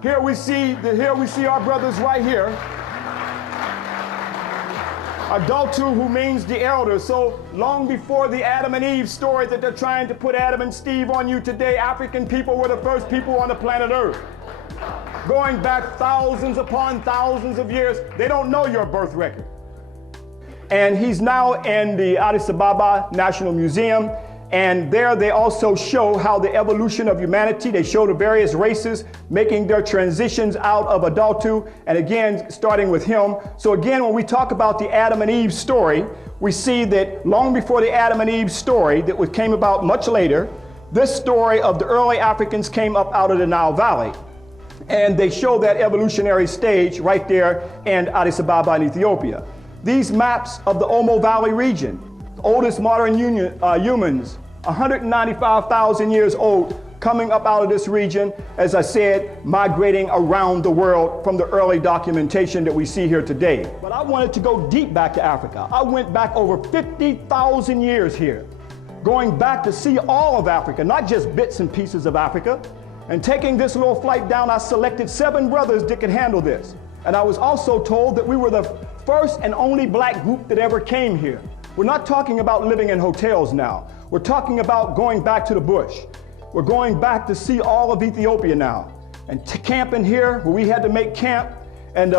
Here we see our brothers right here. Adultu, who means the elder. So long before the Adam and Eve story that they're trying to put Adam and Steve on you today, African people were the first people on the planet Earth. Going back thousands upon thousands of years, they don't know your birth record. And he's now in the Addis Ababa National Museum. And there they also show how the evolution of humanity, they show the various races making their transitions out of Adultu, and again, starting with him. So again, when we talk about the Adam and Eve story, we see that long before the Adam and Eve story that came about much later, this story of the early Africans came up out of the Nile Valley. And they show that evolutionary stage right there in Addis Ababa in Ethiopia. These maps of the Omo Valley region, oldest modern humans, 195,000 years old, coming up out of this region, as I said, migrating around the world from the early documentation that we see here today. But I wanted to go deep back to Africa. I went back over 50,000 years here, going back to see all of Africa, not just bits and pieces of Africa. And taking this little flight down, I selected 7 brothers that could handle this. And I was also told that we were the first and only black group that ever came here. We're not talking about living in hotels now. We're talking about going back to the bush. We're going back to see all of Ethiopia now. And camping here, where we had to make camp, and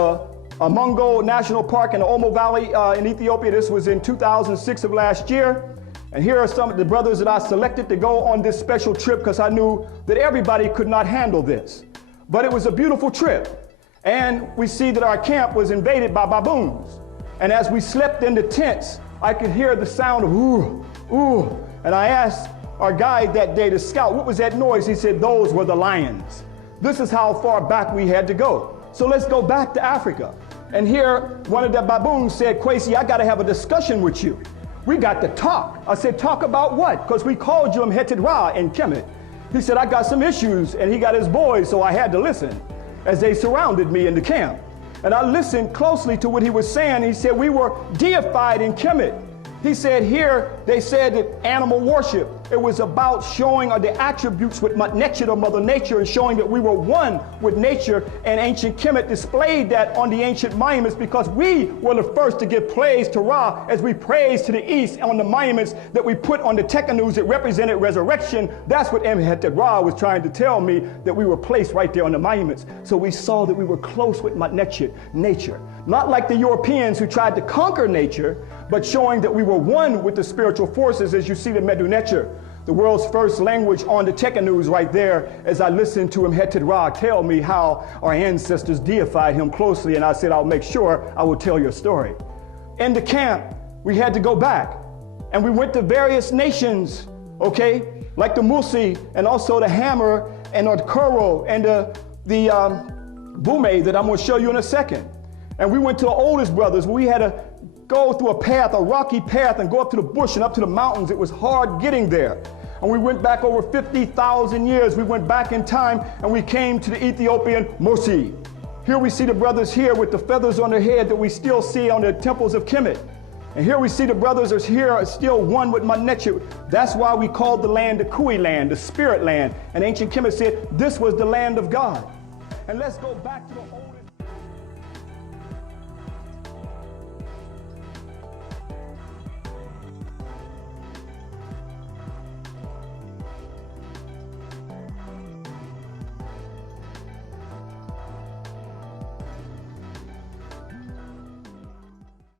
Mungo National Park in the Omo Valley in Ethiopia. This was in 2006 of last year. And here are some of the brothers that I selected to go on this special trip because I knew that everybody could not handle this. But it was a beautiful trip. And we see that our camp was invaded by baboons. And as we slept in the tents, I could hear the sound of ooh, ooh. And I asked our guide that day, the scout, what was that noise? He said, those were the lions. This is how far back we had to go. So let's go back to Africa. And here, one of the baboons said, Kwesi, I gotta have a discussion with you. We got to talk. I said, talk about what? Because we called you Mhetid Ra in Kemet. He said, I got some issues, and he got his boys, so I had to listen as they surrounded me in the camp. And I listened closely to what he was saying. He said, we were deified in Kemet. He said here, they said that animal worship, it was about showing the attributes with nature, Mother Nature, and showing that we were one with nature. And ancient Kemet displayed that on the ancient monuments because we were the first to give praise to Ra as we praise to the east on the monuments that we put on the Tekanus that represented resurrection. That's what Mhetid Ra was trying to tell me, that we were placed right there on the monuments. So we saw that we were close with nature. Not like the Europeans who tried to conquer nature, but showing that we were one with the spiritual forces, as you see the Medu Neter, the world's first language on the Tekanus right there, as I listened to Mhetid Ra tell me how our ancestors deified him closely, and I said, I'll make sure I will tell your story. In the camp, we had to go back, and we went to various nations, okay, like the Musi, and also the Hammer, and the Kuro, and the Bume that I'm going to show you in a second. And we went to the oldest brothers, where we had to go through a path, a rocky path, and go up to the bush and up to the mountains. It was hard getting there. And we went back over 50,000 years. We went back in time, and we came to the Ethiopian Mosi. Here we see the brothers here with the feathers on their head that we still see on the temples of Kemet. And here we see the brothers are still one with Manechu. That's why we called the land the Kui land, the spirit land. And ancient Kemet said this was the land of God. And let's go back to the